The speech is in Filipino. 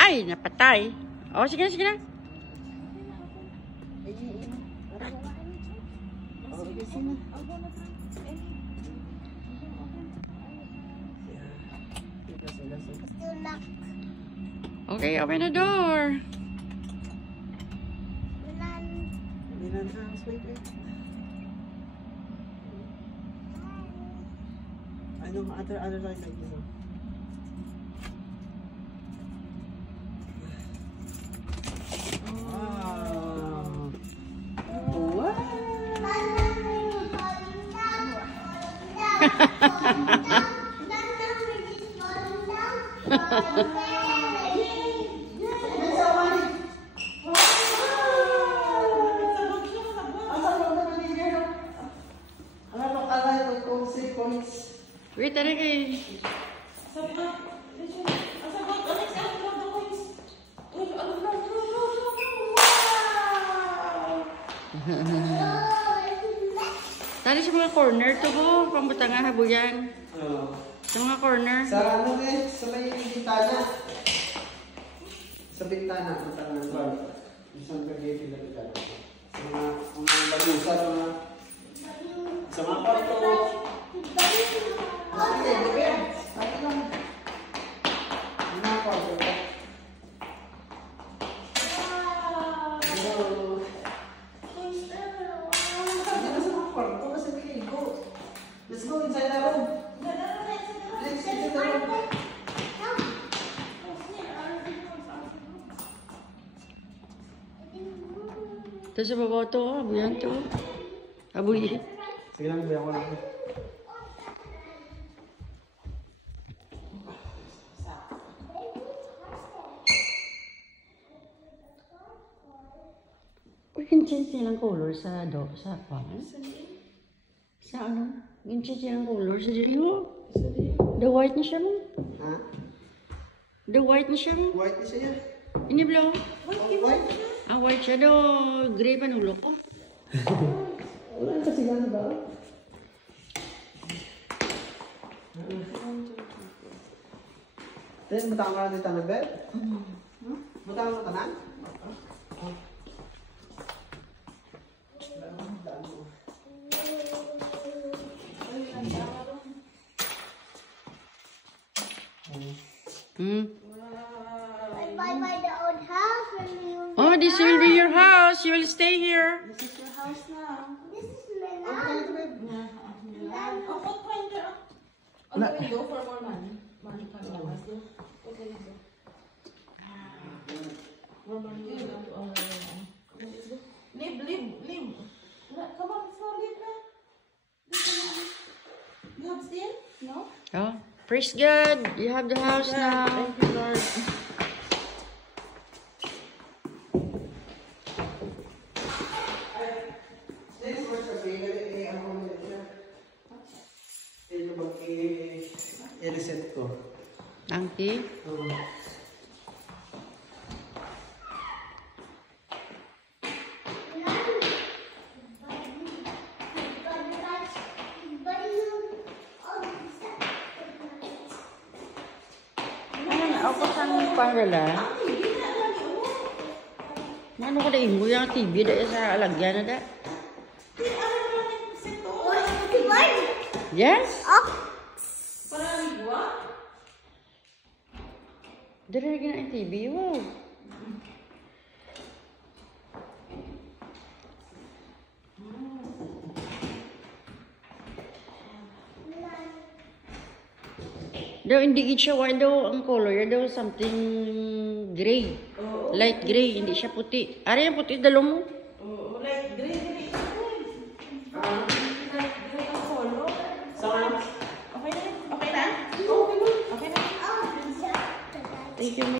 Ay, napatay. Oh, sige na, sige na. Okay, open the door. I know other side like this. Wow. Wow. Wait, tara kayo. Tali sa mga corner to po, pambutanga habuyan. Sa mga corner. Sa ano eh, sa may bintana. Sa bintana, bintana ba? Isang kagaya lang ito. Sa mga bagusa, sa mga kwarto. Sige, sige. Ano lang. Mga kwarto. Let's go inside the room. Let's go inside the room. Ito sa baba to, habuyan to. Habuyan. Sige lang, buyan ko lang. Uy, kinchit nilang color sa kwan. Sa ano? Kinchit nilang color sa dili mo. The white na siya mo. Ha? The white na siya mo. White na siya yan. Ini blue. White? Ah, white siya do. Gray pa nulo ko. Wala kasi gano'n ba? Then, matang ka na dito na bed? Matang ka na? By the old house when you. Oh, this will be your house. You will stay here. This is your house now. This is my Oh, footprint there. On the window for more money. Money coming out. Let's go. Okay, let's go. More money. Let's go. Leave. Come on, let's go. Leave now. You have still? No? Oh, praise God. You have the house now. Thank you, Lord. I-reset ko. Angki. Ako sang panggala. Ano ko na imo yung TV da sa alagyan na da? Yes? Dari lagi na yung TV mo. Daw hindi siya white daw ang color daw something gray. Light gray, hindi siya puti. Ari ang puti dalo mo.